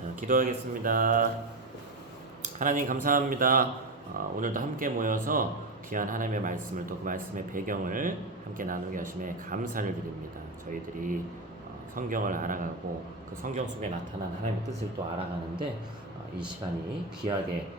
자, 기도하겠습니다. 하나님 감사합니다. 오늘도 함께 모여서 귀한 하나님의 말씀을 또 그 말씀의 배경을 함께 나누게 하심에 감사를 드립니다. 저희들이 성경을 알아가고 그 성경 속에 나타난 하나님의 뜻을 또 알아가는데 이 시간이 귀하게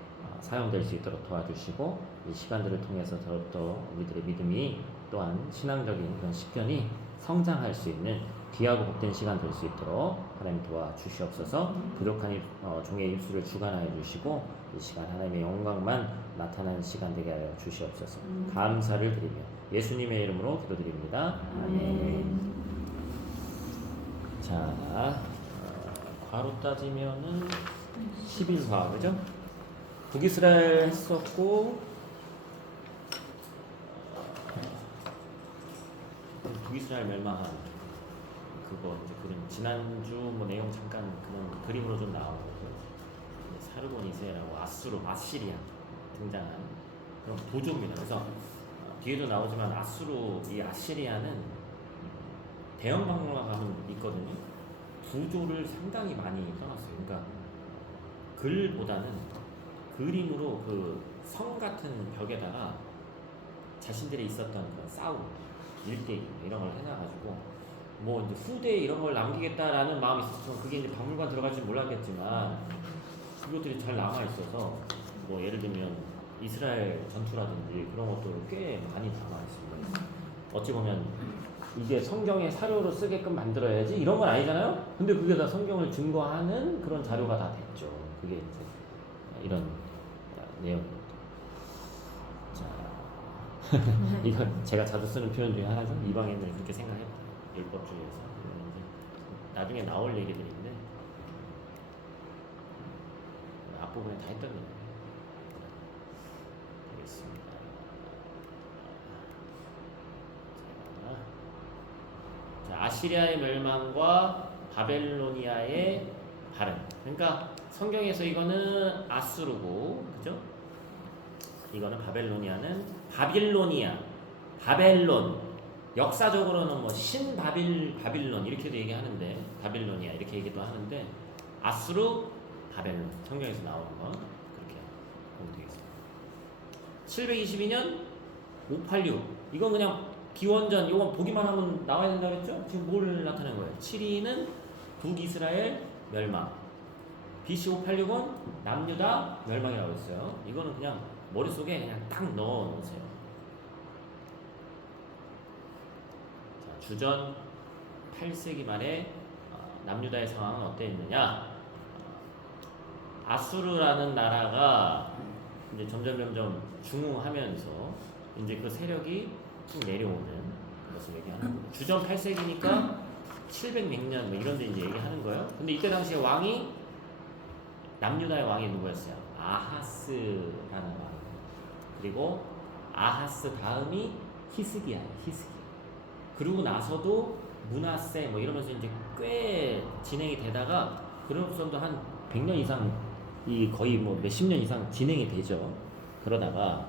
사용될 수 있도록 도와주시고 이 시간들을 통해서 더욱더 우리들의 믿음이 또한 신앙적인 그런 식견이 성장할 수 있는 귀하고 복된 시간 될 수 있도록 하나님 도와주시옵소서. 부족한 종의 입술을 주관하여 주시고 이 시간 하나님의 영광만 나타나는 시간 되게 하여 주시옵소서. 감사를 드리며 예수님의 이름으로 기도드립니다. 아멘. 자, 과로 따지면은 11화 그죠? 북이스라엘 했었고 북이스라엘 멸망한 그거 이제 그런 지난주 뭐 내용 잠깐 그런 그림으로 좀 나오고 사르고니세라고 아시리아 등장한 그런 도조입니다. 그래서 뒤에도 나오지만 이 아시리아는 대형 박물관 가면 있거든요. 구조를 상당히 많이 써놨어요. 그러니까 글보다는 그림으로 그 성 같은 벽에다가 자신들이 있었던 그런 싸움, 일대기 이런 걸 해놔가지고 뭐 이제 후대에 이런 걸 남기겠다라는 마음이 있었지만 그게 이제 박물관 들어갈지 몰랐겠지만 그것들이 잘 남아 있어서 뭐 예를 들면 이스라엘 전투라든지 그런 것도 꽤 많이 남아 있습니다. 어찌 보면 이게 성경의 사료로 쓰게끔 만들어야지 이런 건 아니잖아요. 근데 그게 다 성경을 증거하는 그런 자료가 다 됐죠. 그게 이제 이런 내용입니다. 자, 이건 제가 자주 쓰는 표현 중에 하나죠. 이방인들이 그렇게 생각해봐요. 율법 중에서 나중에 나올 얘기들인데 앞부분에 다 했던 얘기 되겠습니다. 자, 아시리아의 멸망과 바벨로니아의 발음. 그러니까 성경에서 이거는 아수르고, 그죠? 이거는 바벨로니아는 바벨론. 역사적으로는 뭐 바빌론 이렇게도 얘기하는데 바빌로니아 이렇게 얘기도 하는데 아수르, 바벨론 성경에서 나오는 건 그렇게 보면 되겠습니다. 722년 586 이건 그냥 기원전 이건 보기만 하면 나와야 된다 그랬죠? 지금 뭘 나타낸 거예요? 72는 북이스라엘 멸망, BC 586은 남유다 멸망이라고 했어요. 이거는 그냥 머릿속에 그냥 딱 넣어 놓으세요. 자, 주전 8세기 말에 남유다의 상황은 어땠느냐? 아수르라는 나라가 이제 점점 중흥하면서 이제 그 세력이 쭉 내려오는 것을 얘기하는 거예요. 주전 8세기니까 700년 뭐 이런 데 이제 얘기하는 거예요. 근데 이때 당시에 남유다의 왕이 누구였어요? 아하스라는 왕. 그리고 아하스 다음이 히스기야예요. 그러고 나서도 므낫세 뭐 이러면서 이제 꽤 진행이 되다가 그러고서도 한 100년 이상 거의 뭐 몇십 년 이상 진행이 되죠. 그러다가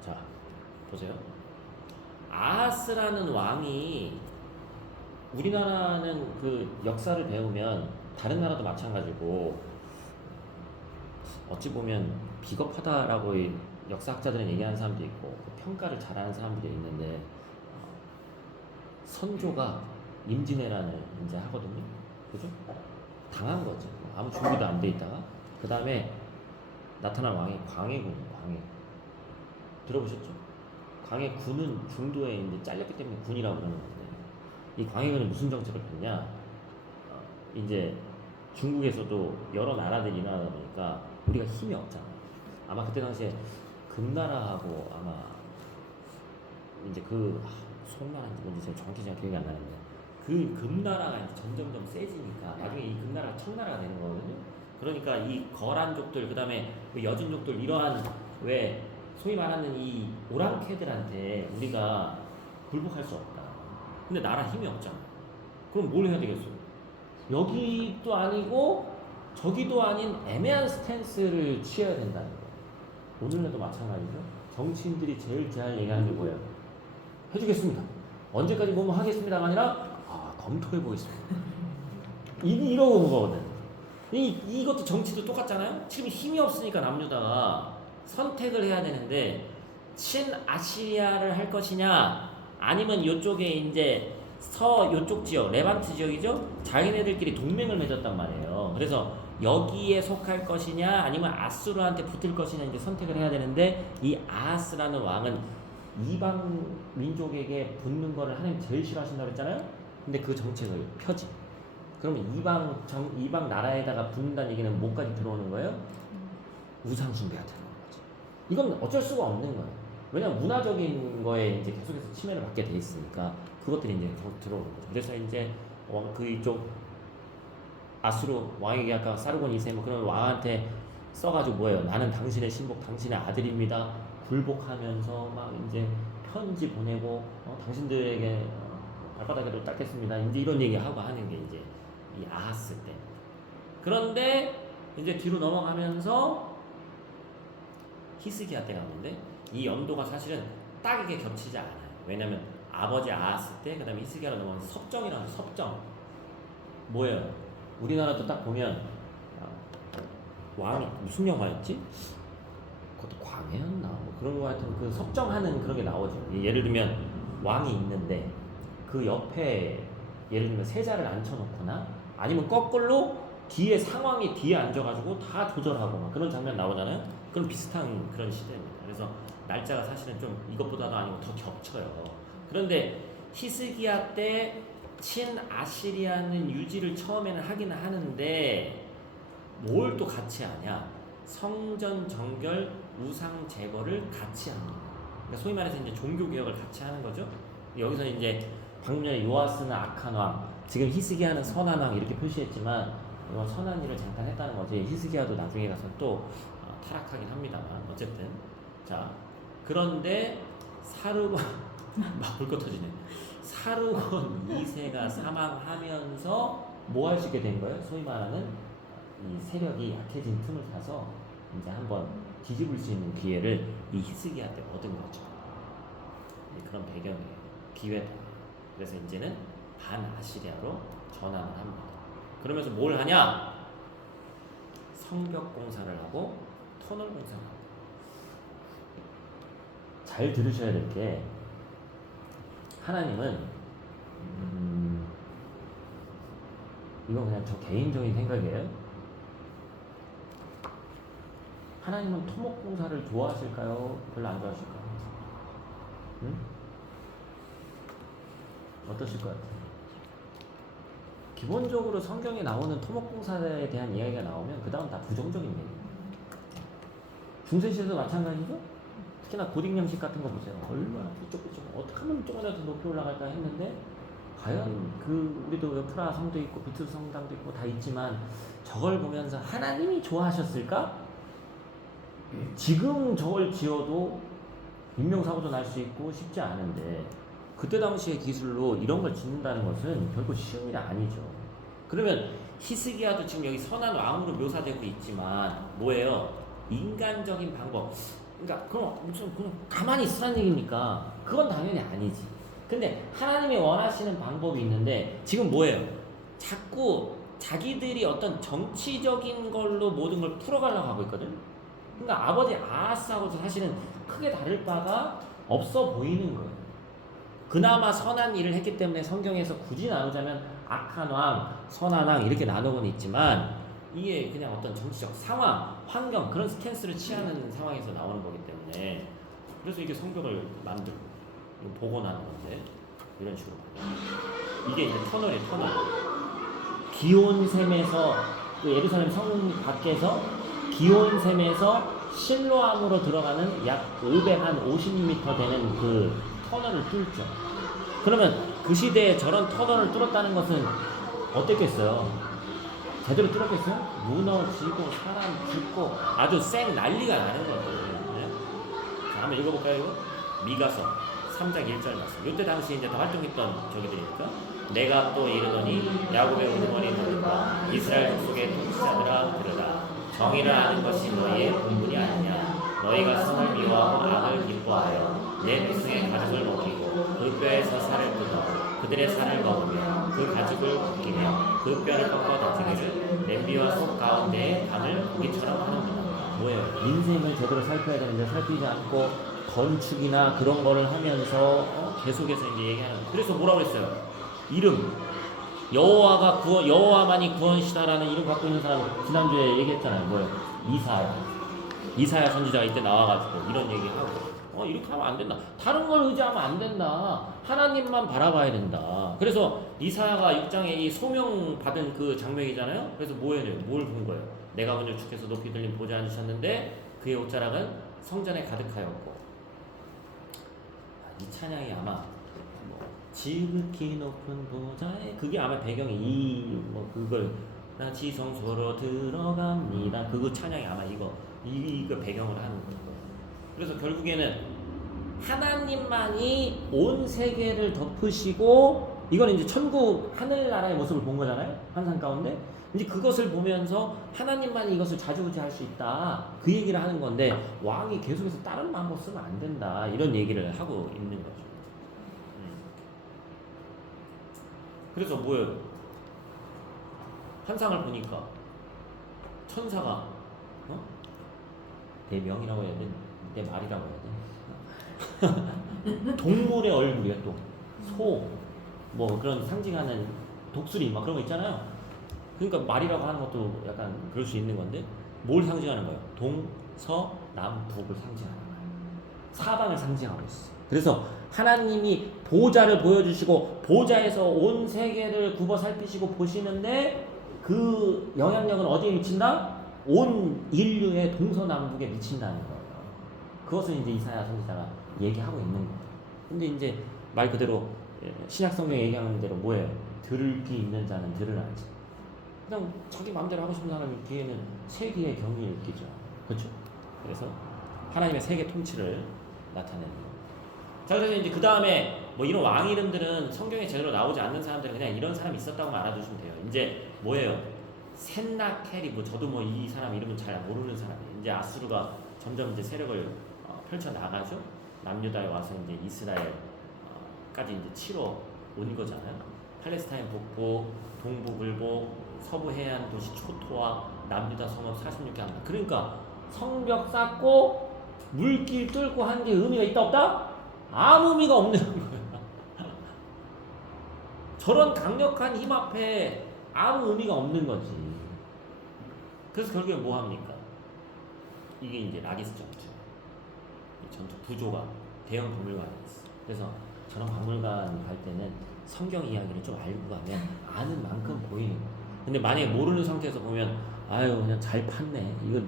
자 보세요. 아하스라는 왕이 우리나라는 그 역사를 배우면 다른 나라도 마찬가지고 어찌 보면 비겁하다라고 역사학자들은 얘기하는 사람도 있고 평가를 잘하는 사람들이 있는데 선조가 임진왜란을 이제 하거든요. 그죠? 당한 거죠. 아무 준비도 안 돼 있다가 그 다음에 나타난 왕이 광해군이에요. 광해. 들어보셨죠? 광해군은 중도에 이제 잘렸기 때문에 군이라고 그러는 건데 이 광해군이 무슨 정책을 폈냐? 이제 중국에서도 여러 나라들이 일어나다 보니까 우리가 힘이 없잖아. 아마 그때 당시에 금나라하고 아마 이제 송나라인지 뭔지 제가 정확히 잘 기억이 안 나는데 그 금나라가 이제 점점 세지니까 나중에 이 금나라가 청나라가 되는 거거든요. 그러니까 이 거란족들 그다음에 그 여진족들 이러한 왜 소위 말하는 이 오랑캐들한테 우리가 굴복할 수 없다. 근데 나라 힘이 없잖아. 그럼 뭘 해야 되겠어? 여기도 아니고 저기도 아닌 애매한 스탠스를 취해야 된다는 거예요. 오늘날도 마찬가지죠. 정치인들이 제일 잘 얘기하는 게 뭐예요? 해주겠습니다. 언제까지 뭐뭐 하겠습니다가 아니라 검토해 보겠습니다. 이러고 거거든. 이것도 정치도 똑같잖아요. 지금 힘이 없으니까 남유다가 선택을 해야 되는데 친아시리아를 할 것이냐 아니면 이쪽에 이제 요쪽 지역 레반트 지역이죠. 자기네들끼리 동맹을 맺었단 말이에요. 그래서 여기에 속할 것이냐 아니면 아수르한테 붙을 것이냐 이제 선택을 해야 되는데 이 아하스라는 왕은 이방 민족에게 붙는 거를 하나님 제일 싫어하신다고 했잖아요. 근데 그 정책을 펴지. 그러면 이방 나라에다가 붙는다는 얘기는 뭐까지 들어오는 거예요? 우상 숭배가 들어오는 거지. 이건 어쩔 수가 없는 거예요. 왜냐면 문화적인 거에 이제 계속해서 침해를 받게 돼 있으니까 그것들이 이제 들어오는 거죠. 그래서 이제 그쪽 아수르 왕에게 아까 사르곤 2세 뭐 그런 왕한테 써가지고 뭐예요? 나는 당신의 신복, 당신의 아들입니다. 굴복하면서 막 이제 편지 보내고 당신들에게 발바닥에도 닦겠습니다. 이제 이런 얘기하고 하는 게 이제 이 아하스 때. 그런데 이제 뒤로 넘어가면서 히스기야 때가 오는데 이 연도가 사실은 딱 이게 겹치지 않아요. 왜냐면 아버지 아하스 때 그다음에 히스기야로 넘어가면 섭정이라는 섭정. 뭐예요? 우리나라도 딱 보면 왕이 무슨 영화였지? 그것도 광해였나? 뭐 그런 거 하여튼 그 섭정하는 그런 게 나오죠. 예를 들면 왕이 있는데 그 옆에 예를 들면 세자를 앉혀놓거나 아니면 거꾸로 뒤에 상황이 뒤에 앉아가지고 다 조절하고 막 그런 장면 나오잖아요. 그런 비슷한 그런 시대입니다. 그래서 날짜가 사실은 좀 이것보다도 아니고 더 겹쳐요. 그런데 히스기야 때 친아시리아는 유지를 처음에는 하긴 하는데 뭘 또 같이 하냐? 성전 정결, 우상 제거를 같이 합니다. 그러니까 소위 말해서 이제 종교 개혁을 같이 하는 거죠. 여기서 이제 방금 전에 요아스는 악한 왕, 지금 히스기야는 선한 왕 이렇게 표시했지만 이건 선한 일을 잠깐 했다는 거지. 히스기야도 나중에 가서 또 타락하긴 합니다만 어쨌든 자 그런데 사르곤 막 불꽃 터지네. 사르곤 2세가 사망하면서 뭐 할 수 있게 된 거예요? 소위 말하는 이 세력이 약해진 틈을 타서 이제 한번 뒤집을 수 있는 기회를 이 히스기야 때 얻은 거죠. 그런 배경이에요. 기회다. 그래서 이제는 반아시리아로 전환을 합니다. 그러면서 뭘 하냐? 성벽 공사를 하고 터널 공사를 합니다. 잘 들으셔야 될 게 하나님은 이건 그냥 저 개인적인 생각이에요. 하나님은 토목 공사를 좋아하실까요? 별로 안 좋아하실까요? 응? 어떠실 것 같아요? 기본적으로 성경에 나오는 토목공사에 대한 이야기가 나오면 그 다음 다 부정적인 얘기예요. 중세시대도 마찬가지죠? 특히나 고딕양식 같은 거 보세요. 얼마나 부쩍부쩍 어떻게 하면 조금이라도 더 높이 올라갈까 했는데 과연 우리도 프라 성도 있고 비투스 성당도 있고 다 있지만 저걸 보면서 하나님이 좋아하셨을까? 지금 저걸 지어도 인명사고도 날 수 있고 쉽지 않은데 그때 당시의 기술로 이런 걸 짓는다는 것은 결코 쉬운 일이 아니죠. 그러면 히스기야도 지금 여기 선한 왕으로 묘사되고 있지만 뭐예요? 인간적인 방법. 그러니까 그럼 무슨 그냥 가만히 있으라는 얘기입니까? 그건 당연히 아니지. 근데 하나님이 원하시는 방법이 있는데 지금 뭐예요? 자꾸 자기들이 어떤 정치적인 걸로 모든 걸 풀어가려고 하고 있거든. 그러니까 아버지 아하스하고도 사실은 크게 다를 바가 없어 보이는 거예요. 그나마 선한 일을 했기 때문에 성경에서 굳이 나누자면 악한 왕, 선한 왕 이렇게 나누고는 있지만 이게 그냥 어떤 정치적 상황, 환경 그런 스탠스를 취하는 상황에서 나오는 거기 때문에 그래서 이게 성벽을 만들고 복원하는 건데 이런 식으로 이게 이제 터널이에요. 터널. 기온샘에서 그 예루살렘 성 밖에서 기온샘에서 실로암으로 들어가는 약 550m 되는 그 터널을 뚫죠. 그러면 그 시대에 저런 터널을 뚫었다는 것은 어땠겠어요? 제대로 뚫었겠어요? 무너지고 사람 죽고 아주 쌩 난리가 나는 거거든요. 네? 자, 한번 읽어볼까요? 이거? 미가서 3장 1절 말씀. 이때 당시 이제 다 활동했던 저기들이니까 내가 또 이르노니 야곱의 우두머리 너희가 이스라엘 속의 통치자들아 들으라. 정의를 아는 것이 너희의 본분이 아니냐. 너희가 선을 미워하고 악을 기뻐하여 내 백성의 가족을 먹이고 그 뼈에서 살을 뜯어 그들의 살을 먹으며 그 가죽을 벗기며 그 뼈를 꺾어 다지기를 냄비와 속 가운데에 담을 고기처럼 하는구나. 뭐예요? 인생을 제대로 살펴야 되는데 살피지 않고 건축이나 그런 거를 하면서 계속해서 이제 얘기하는. 그래서 뭐라고 했어요? 이름 여호와만이 구원시다라는 이름 갖고 있는 사람 지난주에 얘기했잖아요. 뭐예요? 이사야 선지자가 이때 나와가지고 이런 얘기하고 이렇게 하면 안 된다. 다른 걸 의지하면 안 된다. 하나님만 바라봐야 된다. 그래서 이사야가 6장에 이 소명 받은 그 장면이잖아요. 그래서 뭘 본 거예요? 내가 오늘 주께서 높이 들린 보좌에 앉으셨는데 그의 옷자락은 성전에 가득하였고. 이 찬양이 아마 지극히 높은 보좌에 그게 아마 배경이 그걸 나 지성소로 들어갑니다. 그거 찬양이 아마 이거 배경을 하는 거예요. 그래서 결국에는 하나님만이 온 세계를 덮으시고 이거는 이제 천국 하늘나라의 모습을 본 거잖아요. 환상 가운데 이제 그것을 보면서 하나님만이 이것을 좌지우지할 수 있다 그 얘기를 하는 건데 왕이 계속해서 다른 방법 쓰면 안 된다 이런 얘기를 하고 있는 거죠. 그래서 뭐예요? 환상을 보니까 천사가 내 명이라고 해야 돼? 내 말이라고 해야 돼? 동물의 얼굴이야 또 소, 뭐 그런 상징하는 독수리 막 그런 거 있잖아요. 그러니까 말이라고 하는 것도 약간 그럴 수 있는 건데 뭘 상징하는 거예요? 동서남북을 상징하는 거예요. 사방을 상징하고 있어. 그래서 하나님이 보좌를 보여주시고 보좌에서 온 세계를 굽어 살피시고 보시는데 그 영향력은 어디에 미친다? 온 인류의 동서남북에 미친다는 거예요. 그것을 이제 이사야 선지자가 얘기하고 있는 거예요. 근데 이제 말 그대로 신약 성경에 얘기하는 대로 뭐예요? 들을 귀 있는 자는 들으라지. 그냥 자기 마음대로 하고 싶은 사람이 뒤에는 세계의 경륜을 느끼죠. 그렇죠? 그래서 하나님의 세계 통치를 나타내는 거예요. 자, 그래서 이제 그 다음에 뭐 이런 왕 이름들은 성경에 제대로 나오지 않는 사람들은 그냥 이런 사람이 있었다고만 알아두시면 돼요. 이제 뭐예요? 센나케리브, 저도 뭐 이 사람 이름은 잘 모르는 사람이에요. 이제 아수르가 점점 이제 세력을 펼쳐 나가죠. 남유다에 와서 이제 이스라엘까지 이제 치러 온 거잖아요. 팔레스타인 북부, 동부 불복, 서부 해안 도시 초토화, 남유다 성읍 46개 한다. 그러니까 성벽 쌓고 물길 뚫고 한 게 의미가 있다 없다? 아무 의미가 없는 거야. 저런 강력한 힘 앞에 아무 의미가 없는 거지. 그래서 결국에 뭐 합니까? 이게 이제 라기스 전투. 이 전투 구조가 대형 박물관에 있어. 그래서 저런 박물관 갈 때는 성경 이야기를 좀 알고 가면 아는 만큼 보이는 거야. 근데 만약에 모르는 상태에서 보면 아유 그냥 잘 팠네. 이거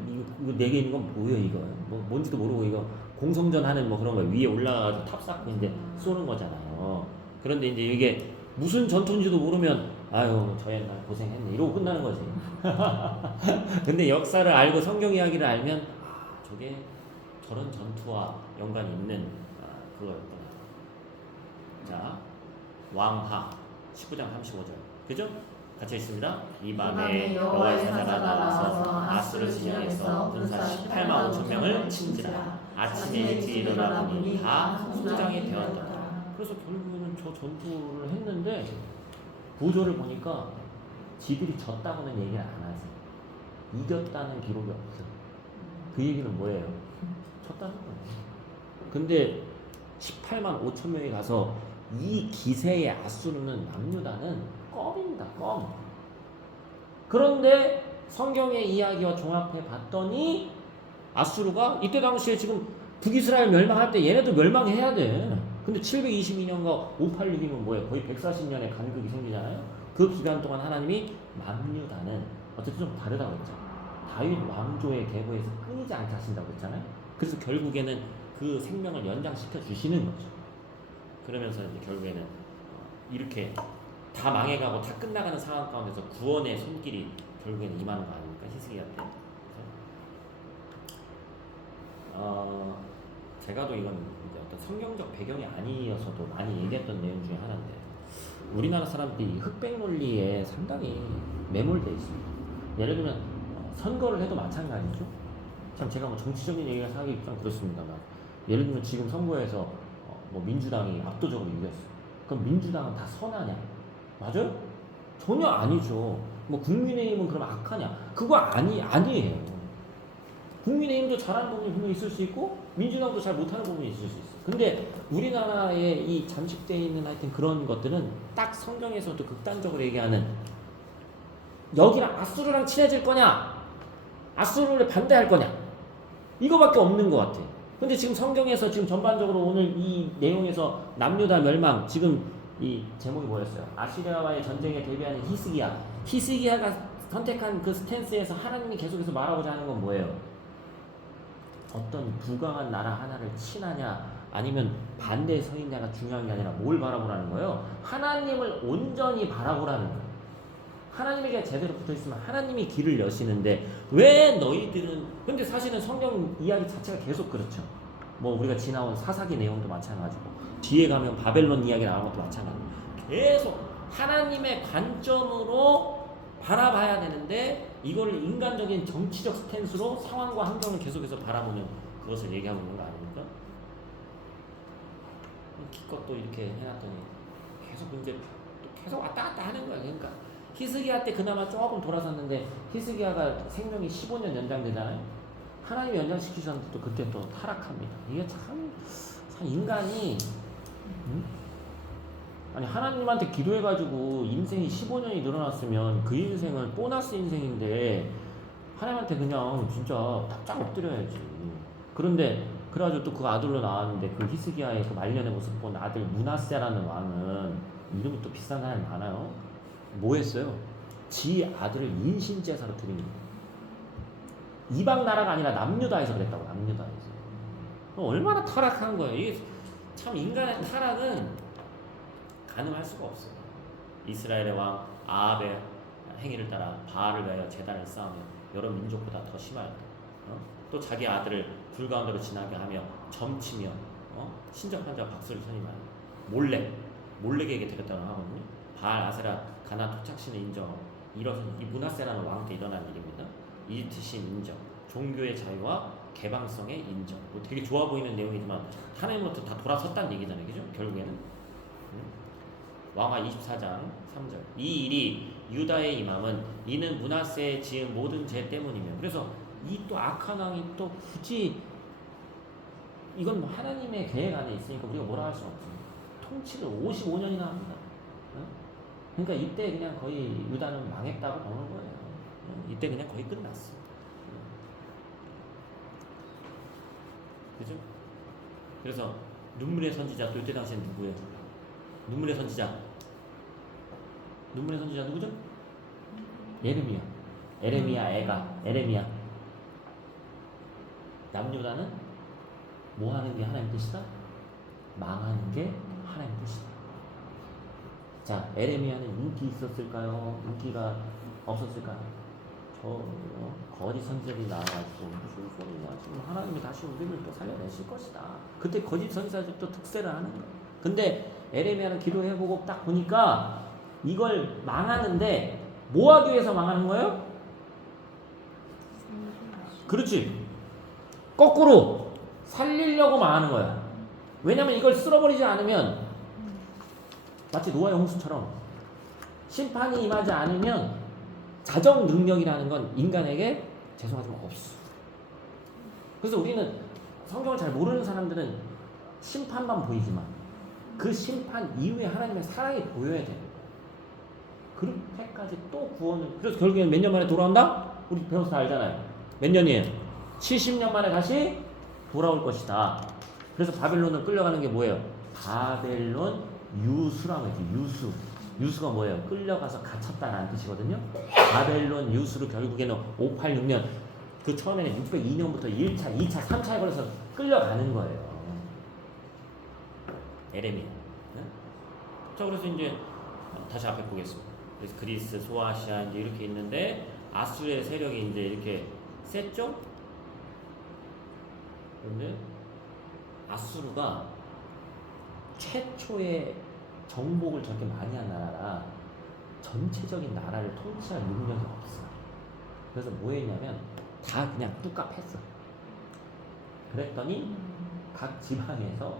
내게 있는 건 뭐예요 이거? 뭐 뭔지도 모르고 이거 공성전 하는 뭐 그런 거 위에 올라가서 탑 쌓고 이제 쏘는 거잖아요. 그런데 이제 이게 무슨 전투인지도 모르면 아유 저 옛날 고생했네 이러고 끝나는 거지. 근데 역사를 알고 성경 이야기를 알면 저게 저런 전투와 연관이 있는 그거였구나. 자, 왕하 19장 35절 그죠? 같이 있습니다. 이 밤에 여호와의 사자가 나와서 아수르 진영에서 군사 18만 5천 명을 친지라. 아침에 일찍 일어나 보니 다 소장이 되었더라. 그래서 결국에는 저 전투를 했는데 구조를 보니까 지들이 졌다고는 얘기를 안 하지. 이겼다는 기록이 없어. 그 얘기는 뭐예요? 졌다는 거예요. 근데 18만 5천 명이 가서 이 기세의 아수르는 남유다는 껌입니다. 껌. 그런데 성경의 이야기와 종합해 봤더니 아수르가 이때 당시에 지금 북이스라엘 멸망할 때 얘네도 멸망해야 돼. 근데 722년과 586이면 뭐예요? 거의 140년의 간극이 생기잖아요. 그 기간 동안 하나님이 남유다는 어쨌든 좀 다르다고 했죠. 다윗 왕조의 계보에서 끊이지 않게 하신다고 했잖아요. 그래서 결국에는 그 생명을 연장시켜 주시는 거죠. 그러면서 이제 결국에는 이렇게 다 망해가고 다 끝나가는 상황 가운데서 구원의 손길이 결국에는 임하는 거 아닙니까? 히스기야 때. 제가 또 이건 이제 어떤 성경적 배경이 아니어서도 많이 얘기했던 내용 중에 하나인데 우리나라 사람들이 흑백 논리에 상당히 매몰돼 있습니다. 예를 들면 선거를 해도 마찬가지죠. 참 제가 뭐 정치적인 얘기가 하기 좀 그렇습니다만 예를 들면 지금 선거에서 뭐 민주당이 압도적으로 이겼어. 그럼 민주당은 다 선하냐? 맞아요? 전혀 아니죠. 뭐 국민의힘은 그럼 악하냐? 그거 아니에요. 국민의힘도 잘하는 부분이 분명히 있을 수 있고 민주당도 잘 못하는 부분이 있을 수 있어. 근데 우리나라의 이 잠식되어 있는 하여튼 그런 것들은 딱 성경에서도 극단적으로 얘기하는 여기랑 아수르랑 친해질 거냐? 아수르를 반대할 거냐? 이거밖에 없는 것 같아. 근데 지금 성경에서 지금 전반적으로 오늘 이 내용에서 남유다 멸망 지금 이 제목이 뭐였어요? 아시리아와의 전쟁에 대비하는 히스기야. 히스기야가 선택한 그 스탠스에서 하나님이 계속해서 말하고자 하는 건 뭐예요? 어떤 부강한 나라 하나를 친하냐 아니면 반대에 서 있냐가 중요한 게 아니라 뭘 바라보라는 거예요? 하나님을 온전히 바라보라는 거예요. 하나님에게 제대로 붙어있으면 하나님이 길을 여시는데 왜 너희들은 근데 사실은 성경 이야기 자체가 계속 그렇죠. 뭐 우리가 지나온 사사기 내용도 마찬가지고 뒤에 가면 바벨론 이야기 나온 것도 마찬가지고 계속 하나님의 관점으로 바라봐야 되는데 이거를 인간적인 정치적 스탠스로 상황과 환경을 계속해서 바라보는 그것을 얘기하고 있는 거 아닙니까? 기껏 또 이렇게 해놨더니 계속 이제 또 계속 왔다 갔다 하는 거야. 그러니까 히스기야 때 그나마 조금 돌아섰는데 히스기야가 생명이 15년 연장되잖아요. 하나님이 연장시키셨는데 또 그때 또 타락합니다. 이게 참 인간이 아니 하나님한테 기도해가지고 인생이 15년이 늘어났으면 그 인생은 보너스 인생인데 하나님한테 그냥 진짜 딱 엎드려야지. 그런데 그래가지고 또 그 아들로 나왔는데 그 히스기야의 그 말년의 모습 본 아들 므낫세라는 왕은 이름이 또 비싼 사람이 많아요. 뭐 했어요? 지 아들을 인신제사로 드립니다. 이방 나라가 아니라 남유다에서 그랬다고. 남유다에서. 얼마나 타락한 거예요. 이게 참 인간의 타락은 가능할 수가 없어요. 이스라엘의 왕 아합의 행위를 따라 바알을 위하여 제단을 쌓으며 여러 민족보다 더 심하였다. 또 자기 아들을 불 가운데로 지나게 하며 점치며 신접한 자와 박수를 선임하여 몰렉에게 드렸다고 하거든요. 바알, 아세라, 가나 토착신을 인정. 이것은 이 므낫세라는 왕 때 일어난 일입니다. 이집트신 인정, 종교의 자유와 개방성의 인정. 뭐 되게 좋아 보이는 내용이지만 하나님으로부터 다 돌아섰다는 얘기잖아요, 그죠? 결국에는 왕하 24장 3절. 이 일이 유다에 임함은 이는 므낫세에 지은 모든 죄 때문이며. 그래서 이 또 악한 왕이 또 굳이 이건 뭐 하나님의 계획 안에 있으니까 우리가 뭐라 할 수 없어요. 통치를 55년이나 합니다. 그러니까 이때 그냥 거의 유다는 망했다고 보는 거예요. 이때 그냥 거의 끝났어. 그죠? 그래서 눈물의 선지자 또 이때 당시엔 누구예요? 눈물의 선지자 누구죠? 에레미야. 남유다는 뭐 하는 게 하나님 뜻이다? 망하는 게 하나님 뜻이다. 자, 에레미야는 인기 있었을까요? 인기가 없었을까요? 거짓 선지자들이 나와가지고 무슨 소리냐, 지금 하나님이 다시 우리를 또 살려내실 것이다. 그때 거짓 선지자들이 또 특세를 하는 거야. 근데 에레미야는 기도해보고 딱 보니까 이걸 망하는데 뭐 하기 위해서 망하는 거예요? 그렇지. 거꾸로 살리려고 망하는 거야. 왜냐면 이걸 쓸어버리지 않으면 마치 노아의 홍수처럼 심판이 임하지 않으면 자정 능력이라는 건 인간에게 죄송하지만 없어. 그래서 우리는 성경을 잘 모르는 사람들은 심판만 보이지만 그 심판 이후에 하나님의 사랑이 보여야 돼. 그렇게까지 또 구원을. 그래서 결국엔 몇 년 만에 돌아온다? 우리 배워서 다 알잖아요. 몇 년이에요? 70년 만에 다시 돌아올 것이다. 그래서 바벨론을 끌려가는 게 뭐예요? 바벨론 유수라고 했지. 유수가 뭐예요? 끌려가서 갇혔다는 뜻이거든요. 바벨론 유수로 결국에는 586년 그 처음에는 602년부터 1차, 2차, 3차에 걸려서 끌려가는 거예요. 에레미야. 네? 자, 그래서 이제 다시 앞에 보겠습니다. 그래서 그리스, 소아시아 이제 이렇게 있는데 아수르의 세력이 이제 이렇게 셌죠? 그런데 아수르가 최초의 정복을 저렇게 많이 한 나라라 전체적인 나라를 통치할 능력이 없어. 그래서 뭐 했냐면 다 그냥 뚝갑 했어. 그랬더니 각 지방에서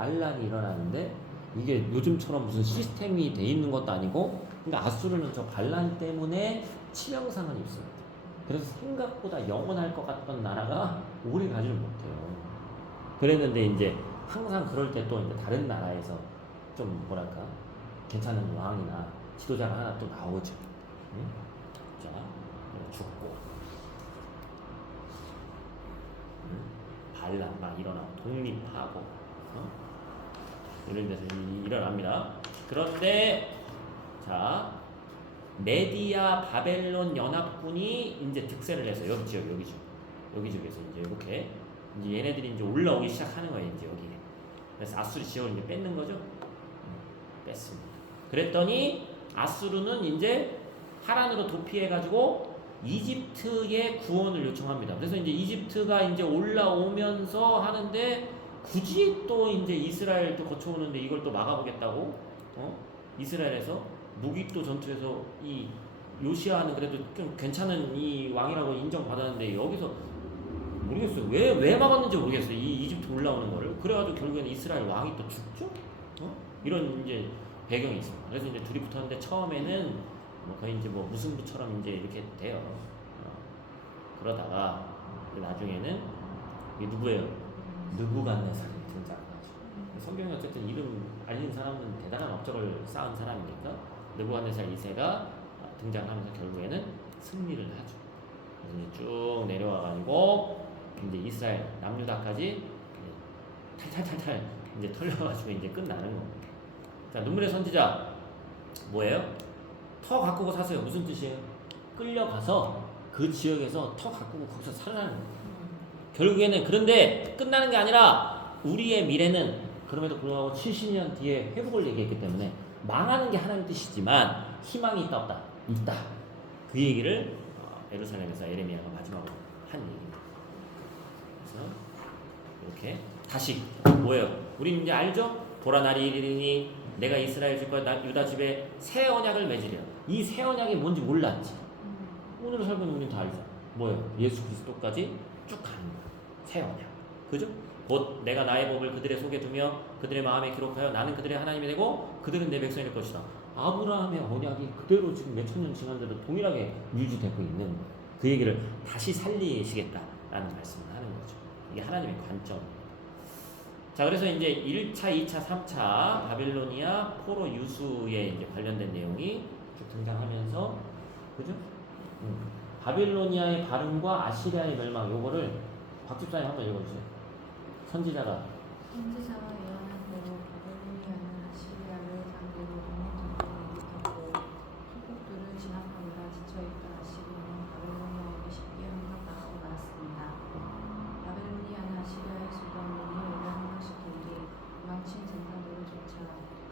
반란이 일어나는데 이게 요즘처럼 무슨 시스템이 돼 있는 것도 아니고 그러니까 아수르는 저 반란 때문에 치명상을 입어요. 그래서 생각보다 영원할 것 같던 나라가 오래 가지를 못해요. 그랬는데 이제 항상 그럴 때 또 이제 다른 나라에서 좀 뭐랄까 괜찮은 왕이나 지도자가 하나 또 나오죠. 응? 자, 죽고 응? 반란 막 일어나고 독립하고 이런 데서 일어납니다. 그런데 자 메디아 바벨론 연합군이 이제 득세를 해서 여기 지역에서 이제 이렇게 이제 얘네들이 이제 올라오기 시작하는 거예요. 이제 여기에. 그래서 아수르 지역을 이제 뺏는 거죠. 뺐습니다. 그랬더니 아수르는 이제 하란으로 도피해가지고 이집트의 구원을 요청합니다. 그래서 이제 이집트가 이제 올라오면서 하는데 굳이 또 이제 이스라엘도 거쳐오는데 이걸 또 막아보겠다고 이스라엘에서 무기또 전투에서 이 요시아는 그래도 좀 괜찮은 이 왕이라고 인정받았는데 여기서 모르겠어요. 왜 막았는지 모르겠어요. 이 이집트 올라오는 거를. 그래가지고 결국에는 이스라엘 왕이 또 죽죠? 이런 이제 배경이 있습니다. 그래서 이제 둘이 붙었는데 처음에는 뭐 거의 이제 뭐 무승부처럼 이제 이렇게 돼요. 그러다가 나중에는 이게 누구예요? 느부갓네살이 등장하죠. 성경에 어쨌든 이름 알린 사람은 대단한 업적을 쌓은 사람이니까 느부갓네살 2세가 등장하면서 결국에는 승리를 하죠. 그래서 이제 쭉 내려와가지고 이제 이스라엘 남유다까지 탈탈탈탈 이제 털려가지고 이제 끝나는 겁니다. 자, 눈물의 선지자 뭐예요? 터 가꾸고 사세요. 무슨 뜻이에요? 끌려가서 그 지역에서 터 가꾸고 거기서 살아나는 거예요. 결국에는 그런데 끝나는 게 아니라 우리의 미래는 그럼에도 불구하고 70년 뒤에 회복을 얘기했기 때문에 망하는 게 하나님 뜻이지만 희망이 있다 없다? 있다. 그 얘기를 예루살렘에서 예레미야가 마지막으로 한 얘기입니다. 그래서 이렇게 다시 뭐예요? 우리 이제 알죠? 보라 날이 이르리니 내가 이스라엘 집과 유다 집에 새 언약을 맺으려. 이 새 언약이 뭔지 몰랐지. 오늘 설교는 우리는 다 알죠. 뭐예요? 예수 그리스도까지 쭉 가는 거예요. 새 언약. 그죠? 곧 내가 나의 법을 그들의 속에 두며 그들의 마음에 기록하여 나는 그들의 하나님이 되고 그들은 내 백성이 될 것이다. 아브라함의 언약이 그대로 지금 몇천 년 지난대로 동일하게 유지되고 있는 거예요. 그 얘기를 다시 살리시겠다라는 말씀을 하는 거죠. 이게 하나님의 관점입니다. 자, 그래서 이제 1차, 2차, 3차 바빌로니아 포로 유수에 이제 관련된 내용이 쭉 등장하면서 그죠? 바빌로니아의 발음과 아시리아의 멸망 요거를 박 집사님 한번 읽어주세요. 선지자가 예언한 대로 바벨로니아는 아시리아를 상대로 독립전쟁을 일으켰고 소국들을 진압하느라 지쳐있던 아시리아는 바벨로니아에게 쉽게 함락당하고 말았습니다. 바벨로니아는 아시리아의 수도원들이 오래 함락시킨 뒤 도망친 전사들을 쫓아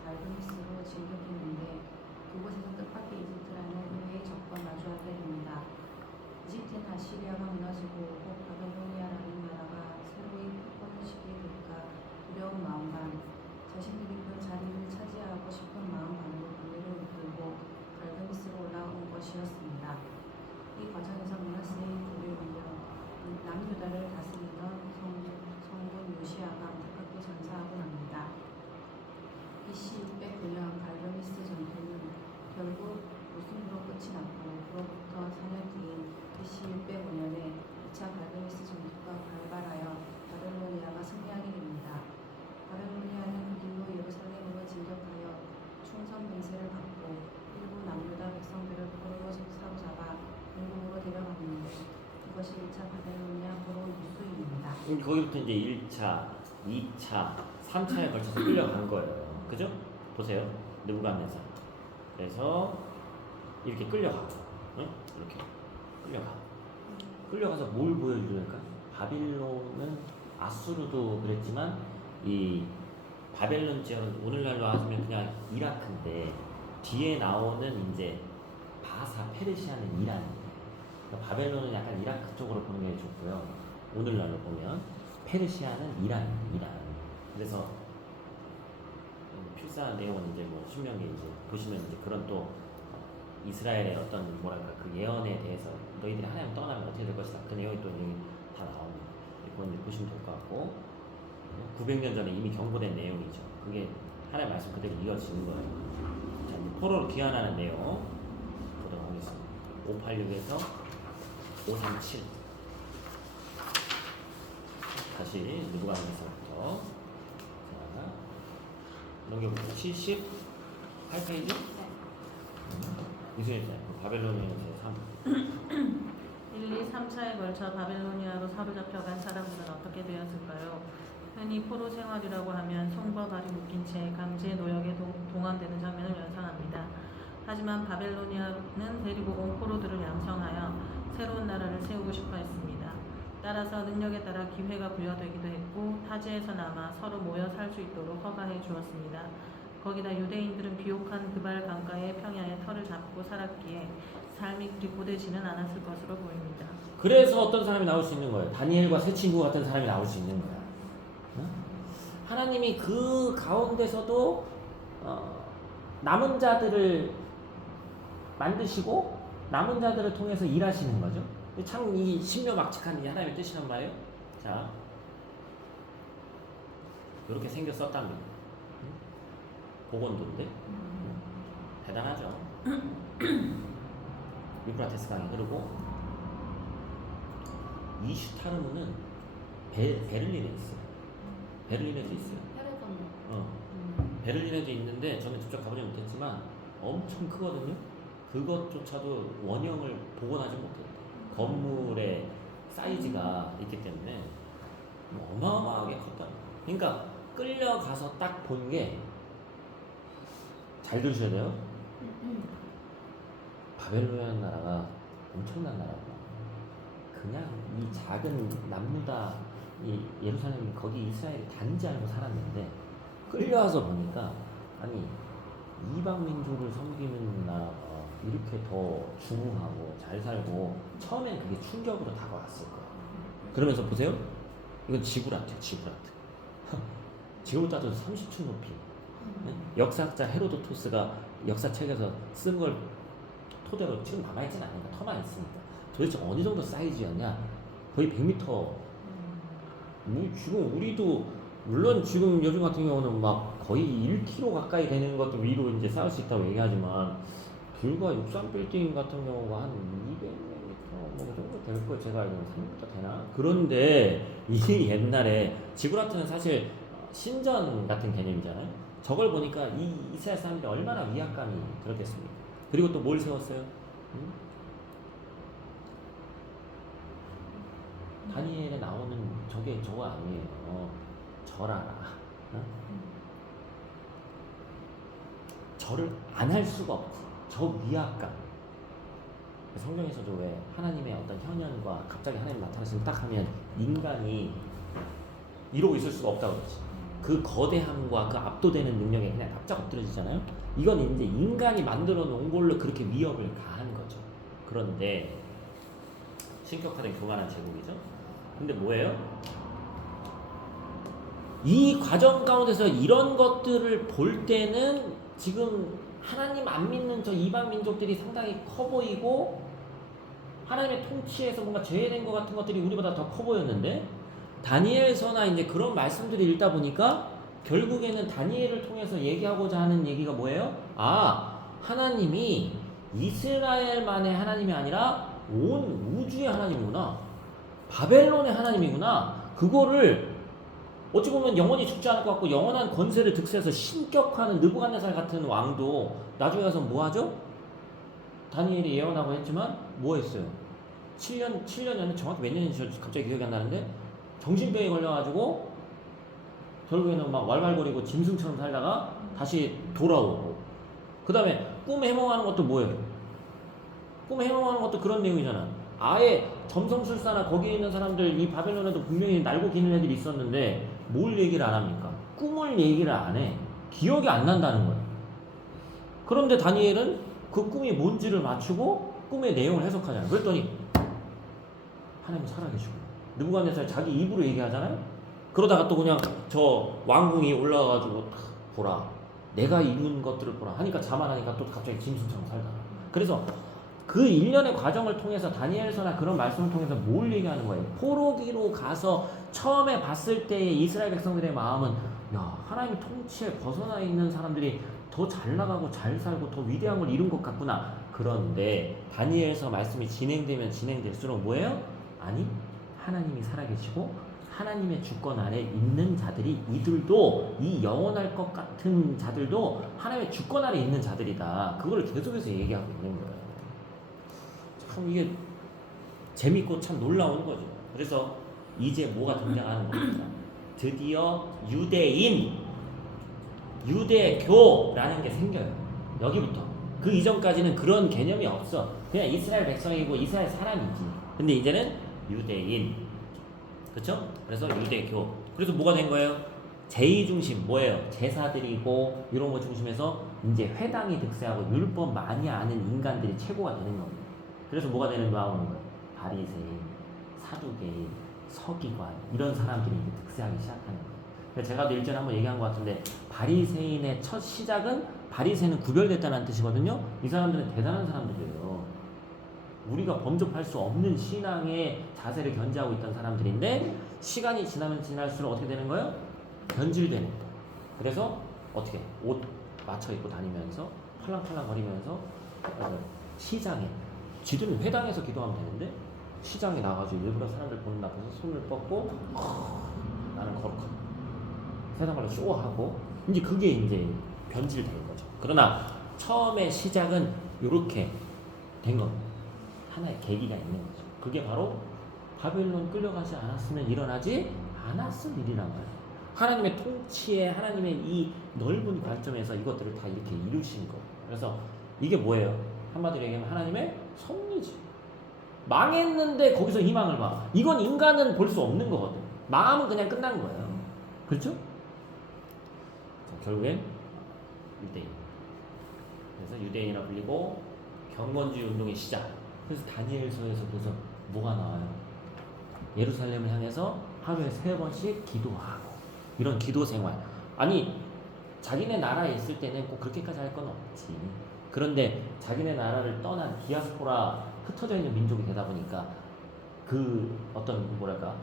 갈브니스로 진격했는데 그곳에서 뜻밖의 이집트라는 의외의 적과 마주하게 됩니다. 이집트는 아시리아가 무너지고 곧 바벨로니아라는 나라가 새로이 패권을 쥐게 될까 두려운 마음과 자신들이 그 자리를 차지하고 싶은 마음만으로 고개를 이끌고 갈그니스로 올라온 것이었습니다. 이 과정에서 므낫세의 불을 이어 남유다를 다스리던 성군 요시아가 안타깝게 전사하고 납니다. BC 609년 갈그니스 전투는 결국 무승부로 끝이 났고 그로부터 4년 뒤인 BC 605년에 2차 갈그니스 전투가 발발하여 바벨로니아가 승리하게 됩니다. 바벨로니아는 그 뒤로 예루살렘으로 진격하여 충성 맹세를 받고 일부 남유다 백성들을 포로로 사로잡아 영국으로 데려갔는데 이것이 1차 바벨로니아 포로 유수입니다. 거기부터 이제 1차, 2차, 3차에 걸쳐서 끌려간 거예요. 그죠? 보세요. 느부갓네살. 그래서 이렇게 끌려가고, 응? 이렇게 끌려가서 뭘 보여주니까 바빌론은 아수르도 그랬지만 이 바벨론 지역은 오늘날로 하시면 그냥 이라크인데 뒤에 나오는 이제 바사 페르시아는 이란이에요. 그러니까 바벨론은 약간 이라크 쪽으로 보는 게 좋고요. 오늘날로 보면 페르시아는 이란이에요. 이란. 그래서 필사한 내용은 이제 뭐 신명기 이제 보시면 이제 그런 또 이스라엘의 어떤 뭐랄까 그 예언에 대해서 너희들이 하나님 떠나면 어떻게 될 것이다. 그 내용이 또 여기 다 나옵니다. 그건 이제 보시면 될 것 같고 900년 전에 이미 경고된 내용이죠. 그게 하나의 말씀 그대로 이어지는 거예요. 자, 이제 포로로 귀환하는 내용 보도록 하겠습니다. 586에서 537. 다시 누구가면서부터 자, 넘겨보세요. 78페이지. 이승현 씨, 바벨로니아 제3. 1, 2, 3차에 걸쳐 바벨로니아로 사로잡혀간 사람들은 어떻게 되었을까요? 흔히 포로 생활이라고 하면 손과 발이 묶인 채 강제 노역에 동원되는 장면을 연상합니다. 하지만 바벨로니아는 데리고 온 포로들을 양성하여 새로운 나라를 세우고 싶어 했습니다. 따라서 능력에 따라 기회가 부여되기도 했고 타지에서 남아 서로 모여 살 수 있도록 허가해 주었습니다. 거기다 유대인들은 비옥한 그발 강가의 평야에 터를 잡고 살았기에 삶이 그리 고되지는 않았을 것으로 보입니다. 그래서 어떤 사람이 나올 수 있는 거예요. 다니엘과 새 친구 같은 사람이 나올 수 있는 거야. 하나님이 그 가운데서도 남은 자들을 만드시고 남은 자들을 통해서 일하시는 거죠. 참 이 신묘막측한 이 하나님의 뜻이란 말이에요. 자, 이렇게 생겼었답니다. 보건도인데 대단하죠. 유프라테스 강이 흐르고 이슈타르무는 베를린에 있어요. 베를린에도 있어요. 베를린에도 있는데 저는 직접 가보지 못했지만 엄청 크거든요. 그것조차도 원형을 복원하지 못해요. 건물의 사이즈가 있기 때문에 어마어마하게 컸다. 그러니까 끌려가서 딱 본 게 잘 들으셔야 돼요. 바벨로니아 나라가 엄청난 나라구나. 그냥 이 작은 남유다 이 예루살렘 거기 이스라엘이 단지 알고 살았는데 끌려와서 보니까 아니 이방 민족을 섬기는 나라가 이렇게 더 중후하고 잘 살고 처음엔 그게 충격으로 다가왔을 거예요. 그러면서 보세요. 이건 지구라트예요. 지구라트. 지구보다 30층 높이. 역사학자 헤로도토스가 역사책에서 쓴 걸 토대로 지금 남아있진 않으니까 터만 있으니까 도대체 어느 정도 사이즈였냐? 거의 100m. 뭐 지금 우리도 물론 지금 요즘 같은 경우는 막 거의 1km 가까이 되는 것도 위로 이제 쌓을 수 있다고 얘기하지만 불과 63빌딩 같은 경우가 한 200m 뭐 정도 될 거예요. 제가 알기로는 3m 되나? 그런데 이 옛날에 지구라트는 사실 신전 같은 개념이잖아요. 저걸 보니까 이 이스라엘 사람들이 얼마나 위압감이 들었겠습니까? 그리고 또 뭘 세웠어요? 다니엘에 나오는 저게 저거 아니에요. 절하라. 절을 안 할 수가 없지. 저 위압감. 성경에서도 왜 하나님의 어떤 현현과 갑자기 하나님 나타나시면 딱 하면 인간이 이러고 있을 수가 없다고 그러지. 그 거대함과 그 압도되는 능력에 그냥 납작 엎드려지잖아요. 이건 이제 인간이 만들어 놓은 걸로 그렇게 위협을 가한 거죠. 그런데 신격화된 교만한 제국이죠. 근데 뭐예요? 이 과정 가운데서 이런 것들을 볼 때는 지금 하나님 안 믿는 저 이방 민족들이 상당히 커 보이고 하나님의 통치에서 뭔가 제외된 것 같은 것들이 우리보다 더 커 보였는데 다니엘서나 이제 그런 말씀들이 읽다 보니까 결국에는 다니엘을 통해서 얘기하고자 하는 얘기가 뭐예요? 아, 하나님이 이스라엘만의 하나님이 아니라 온 우주의 하나님이구나. 바벨론의 하나님이구나. 그거를 어찌 보면 영원히 죽지 않을 것 같고 영원한 권세를 득세해서 신격화하는 느부갓네살 같은 왕도 나중에 가서 뭐 하죠? 다니엘이 예언하고 했지만 뭐 했어요? 7년 전에 정확히 몇 년인지 갑자기 기억이 안 나는데 정신병에 걸려가지고 결국에는 막 왈왈거리고 짐승처럼 살다가 다시 돌아오고 그 다음에 꿈 해몽하는 것도 뭐예요? 꿈 해몽하는 것도 그런 내용이잖아. 아예 점성술사나 거기에 있는 사람들 이 바벨론에도 분명히 날고 기는 애들이 있었는데 뭘 얘기를 안 합니까? 꿈을 얘기를 안 해. 기억이 안 난다는 거예요. 그런데 다니엘은 그 꿈이 뭔지를 맞추고 꿈의 내용을 해석하잖아요. 그랬더니 하나님이 살아계시고 느부갓네살 자기 입으로 얘기하잖아요. 그러다가 또 그냥 저 왕궁이 올라가가지고 보라 내가 이룬 것들을 보라 하니까 자만하니까 또 갑자기 짐승처럼 살다가 그래서 그 일련의 과정을 통해서 다니엘서나 그런 말씀을 통해서 뭘 얘기하는 거예요? 포로기로 가서 처음에 봤을 때의 이스라엘 백성들의 마음은 야, 하나님의 통치에 벗어나 있는 사람들이 더 잘 나가고 잘 살고 더 위대한 걸 이룬 것 같구나. 그런데 다니엘서 말씀이 진행되면 진행될수록 뭐예요? 아니, 하나님이 살아계시고 하나님의 주권 아래 있는 자들이 이들도 이 영원할 것 같은 자들도 하나님의 주권 아래 있는 자들이다. 그거를 계속해서 얘기하고 있는 거예요. 참 이게 재밌고 참 놀라운 거죠. 그래서 이제 뭐가 등장하는 겁니다. 드디어 유대교라는 게 생겨요. 여기부터. 그 이전까지는 그런 개념이 없어. 그냥 이스라엘 백성이고 이스라엘 사람이지. 근데 이제는 유대인. 그렇죠? 그래서 유대교. 그래서 뭐가 된 거예요? 제2중심 뭐예요? 제사드리고 이런 거 중심에서 이제 회당이 득세하고 율법 많이 아는 인간들이 최고가 되는 겁니다. 그래서 뭐가 되는 나오는 거예요? 바리새인, 사두개인, 서기관 이런 사람들이 이제 득세하기 시작하는 거예요. 제가 일전에 한번 얘기한 것 같은데 바리새인의 첫 시작은 바리새인은 구별됐다는 뜻이거든요. 이 사람들은 대단한 사람들이에요. 우리가 범접할 수 없는 신앙의 자세를 견지하고 있던 사람들인데 시간이 지나면 지날수록 어떻게 되는 거예요? 변질되는 거예요. 그래서 어떻게 옷 맞춰 입고 다니면서 팔랑팔랑 거리면서 시장에 지들은 회당에서 기도하면 되는데 시장에 나가지고 일부러 사람들 보는 앞에서 손을 뻗고 나는 거룩하다. 세상 말로 쇼하고 이제 그게 이제 변질된 거죠. 그러나 처음에 시작은 이렇게 된 겁니다. 하나의 계기가 있는 거죠. 그게 바로 바벨론 끌려가지 않았으면 일어나지 않았을 일이란 말이에요. 하나님의 통치에 하나님의 이 넓은 관점에서 이것들을 다 이렇게 이루신 거예요. 그래서 이게 뭐예요? 한마디로 얘기하면 하나님의 섭리지. 망했는데 거기서 희망을 봐. 이건 인간은 볼 수 없는 거거든. 망하면 그냥 끝난 거예요. 그렇죠? 자, 결국엔 유대인. 그래서 유대인이라 불리고 경건주의 운동의 시작. 그래서 다니엘서에서 그래서 뭐가 나와요? 예루살렘을 향해서 하루에 3번씩 기도하고 이런 기도 생활. 아니 자기네 나라에 있을 때는 꼭 그렇게까지 할 건 없지. 그런데 자기네 나라를 떠난 디아스포라 흩어져 있는 민족이 되다 보니까 그 어떤 뭐랄까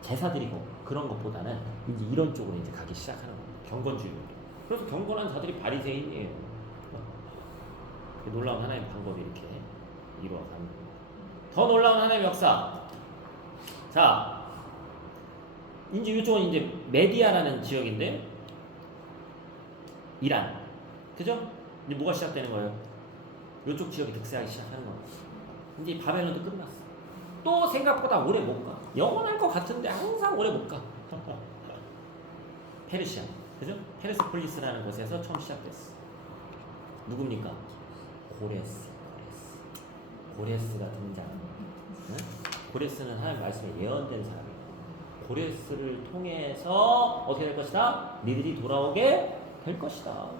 제사드리고 그런 것보다는 이제 이런 쪽으로 이제 가기 시작하는 겁니다. 경건주의. 그래서 경건한 자들이 바리새인이에요. 놀라운 하나님의 방법이 이렇게 이루어가는 겁니다. 더 놀라운 하나님의 역사. 자, 이제 이쪽은 이제 메디아라는 지역인데 이란, 그죠? 이제 뭐가 시작되는 거예요? 이쪽 지역이 득세하기 시작하는 거예요. 이제 바벨론도 끝났어. 또 생각보다 오래 못 가. 영원할 것 같은데 항상 오래 못 가. 페르시아, 그죠? 페르스폴리스라는 곳에서 처음 시작됐어. 누굽니까? 고레스가 등장합니다. 네? 고레스는 하나님 말씀에 예언된 사람이에요. 고레스를 통해서 어떻게 될 것이다? 니들이 돌아오게 될 것이다.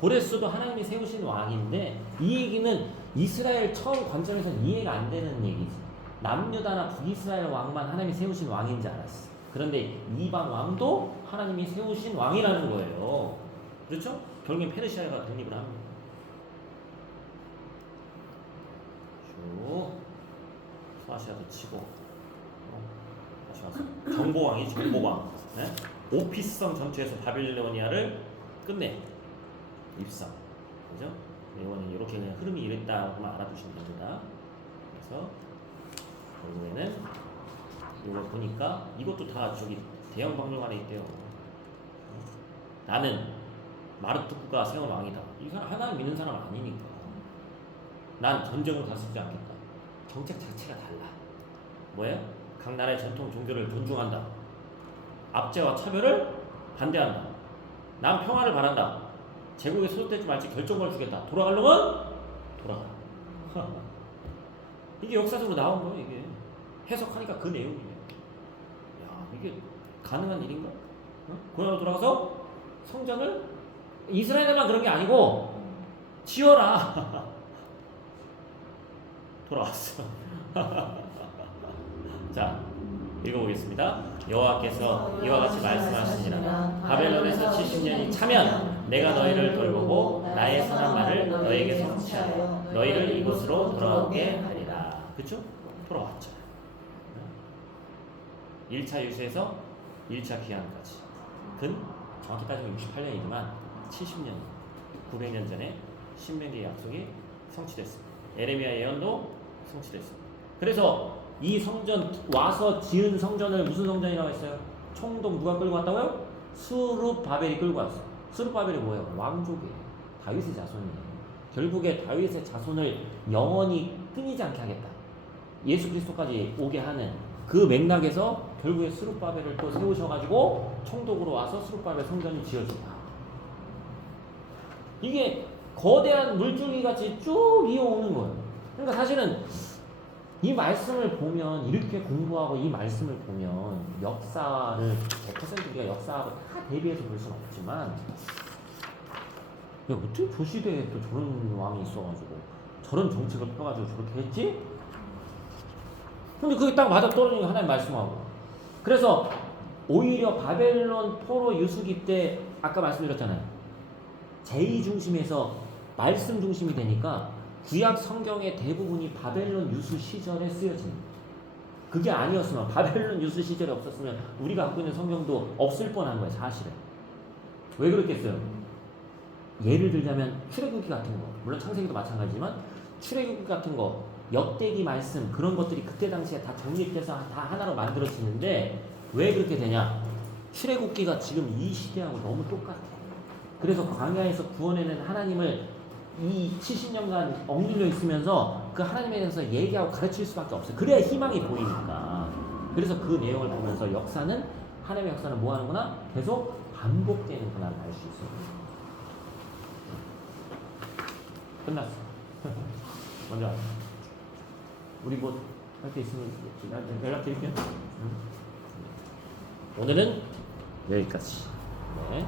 고레스도 하나님이 세우신 왕인데 이 얘기는 이스라엘 처음 관점에서는 이해가 안 되는 얘기지. 남유다나 북이스라엘 왕만 하나님이 세우신 왕인 줄 알았어. 그런데 이방 왕도 하나님이 세우신 왕이라는 거예요. 그렇죠? 결국엔 페르시아가 독립을 합니다. 쭉 소아시아도 치고 다시 와서 정보왕이 정보왕. 네? 오피스성 전투에서 바빌로니아를 끝내 입성. 그죠? 이거는 이렇게 그냥 흐름이 이랬다고만 알아두시면 됩니다. 그래서 결국에는 이걸 보니까 이것도 다 저기 대형 박물관에 있대요. 나는 마르투크가 세운 왕이다. 이 사람 하나님 믿는 사람 아니니까. 난 전쟁을 다스리지 않겠다. 정책 자체가 달라. 뭐예요? 각 나라의 전통 종교를 존중한다. 압제와 차별을 반대한다. 난 평화를 바란다. 제국에 소속되지 말지 결정권을 주겠다. 돌아가려면 돌아가. 이게 역사적으로 나온 거예요. 이게 해석하니까 그 내용이에요. 야, 이게 가능한 일인가? 고향으로 돌아가서 성전을 이스라엘에만 그런 게 아니고 지어라. 돌아왔어. 자, 읽어보겠습니다. 여호와께서 이와 같이 말씀하시니라. 바벨론에서 70년이 차면 내가 너희를 돌보고 나의 선한 말을 너에게 성취하여 너희를 이곳으로 돌아오게 하리라. 그쵸? 돌아왔죠. 1차 유수에서 1차 귀환까지. 근 정확히 따지면 68년이지만 70년, 900년 전에 신명기의 약속이 성취됐습니다. 에레미야 예언도 성취됐습니다. 그래서 이 성전 와서 지은 성전을 무슨 성전이라고 했어요? 총독 누가 끌고 왔다고요? 스룹바벨이 끌고 왔어요. 스룹바벨이 뭐예요? 왕족이에요. 다윗의 자손이에요. 결국에 다윗의 자손을 영원히 끊이지 않게 하겠다. 예수 그리스도까지 오게 하는 그 맥락에서 결국에 스룹바벨을 또 세우셔가지고 총독으로 와서 스룹바벨 성전이 지어진다. 이게 거대한 물줄기 같이 쭉 이어오는 거예요. 그러니까 사실은 이 말씀을 보면, 이렇게 공부하고 이 말씀을 보면 역사를 100% 우리가 역사하고 다 대비해서 볼 수는 없지만, 야, 어떻게 조시대에 또 저런 왕이 있어가지고 저런 정책을 펴가지고 저렇게 했지? 근데 그게 딱 맞아 떨어지는 게 하나님 말씀하고. 그래서 오히려 바벨론 포로 유수기 때 아까 말씀드렸잖아요. 제의 중심에서 말씀 중심이 되니까 구약 성경의 대부분이 바벨론 유수 시절에 쓰여집니다. 그게 아니었으면, 바벨론 유수 시절에 없었으면 우리가 갖고 있는 성경도 없을 뻔한 거예요, 사실은. 왜 그렇겠어요? 예를 들자면 출애굽기 같은 거, 물론 창세기도 마찬가지지만 출애굽기 같은 거, 역대기 말씀, 그런 것들이 그때 당시에 다 정립돼서 다 하나로 만들어지는데 왜 그렇게 되냐? 출애굽기가 지금 이 시대하고 너무 똑같아요. 그래서 광야에서 구원해낸 하나님을 이 70년간 억눌려 있으면서 그 하나님에 대해서 얘기하고 가르칠 수밖에 없어요. 그래야 희망이 보이니까. 그래서 그 내용을 보면서 역사는, 하나님의 역사는 뭐 하는구나? 계속 반복되는구나를 알 수 있어요. 끝났어. 먼저 우리 뭐 할 게 있으면 연락드릴게요. 오늘은 여기까지. 네.